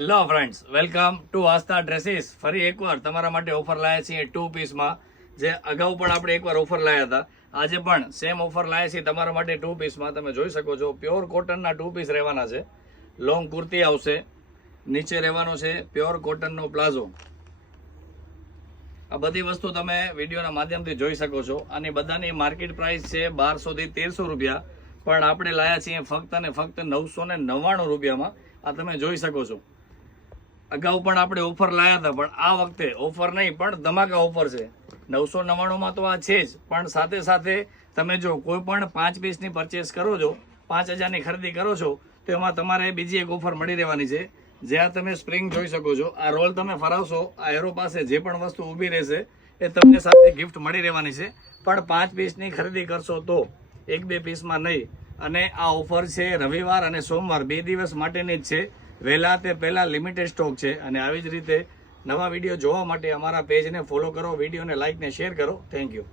Hello friends, welcome to Aastha dresses. ફરી એકવાર તમારા માટે ઓફર લાયા છીએ 2 પીસમાં. જે અગાઉ પણ આપણે એકવાર ઓફર લાયા હતા, આજે પણ સેમ ઓફર લાયા છીએ તમારા માટે 2 પીસમાં. તમે જોઈ શકો છો, પ્યોર કોટનના 2 પીસ રહેવાના છે. લોંગ કુર્તી આવશે, નીચે રહેવાનો છે પ્યોર કોટનનો પ્લાઝો. આ બધી વસ્તુ તમે વિડીયોના માધ્યમથી જોઈ શકો છો. આની બધાની માર્કેટ પ્રાઇસ છે 1200 થી 1300 રૂપિયા, પણ આપણે લાયા છીએ ફક્ત અને ફક્ત 999 રૂપિયામાં. આ તમે જોઈ શકો છો. અગાઉ પણ આપણે ઓફર લાયા હતા, પણ આ વખતે ઓફર નહીં પણ ધમાકા ઓફર છે. 999માં તો આ છે જ, પણ સાથે સાથે તમે જો કોઈ પણ 5 પીસની પરચેસ કરો છો, 5000ની ખરીદી કરો છો, તો એમાં તમારે બીજી એક ઓફર મળી રહેવાની છે. જ્યાં તમે સ્પ્રિંગ જોઈ શકો છો, આ રોલ તમે ફરાવશો, આ એરો પાસે જે પણ વસ્તુ ઊભી રહેશે એ તમને સાથે ગિફ્ટ મળી રહેવાની છે. પણ 5 પીસની ખરીદી કરશો તો 1-2 પીસમાં નહીં. અને આ ઓફર છે રવિવાર અને સોમવાર 2 દિવસ માટેની જ છે. વહેલા તે પહેલા લિમિટેડ સ્ટોક છે. અને આવી જ રીતે નવા વિડીયો જોવા માટે અમારા પેજને ફોલો કરો, વિડીયોને લાઇક ને શેર કરો. Thank you.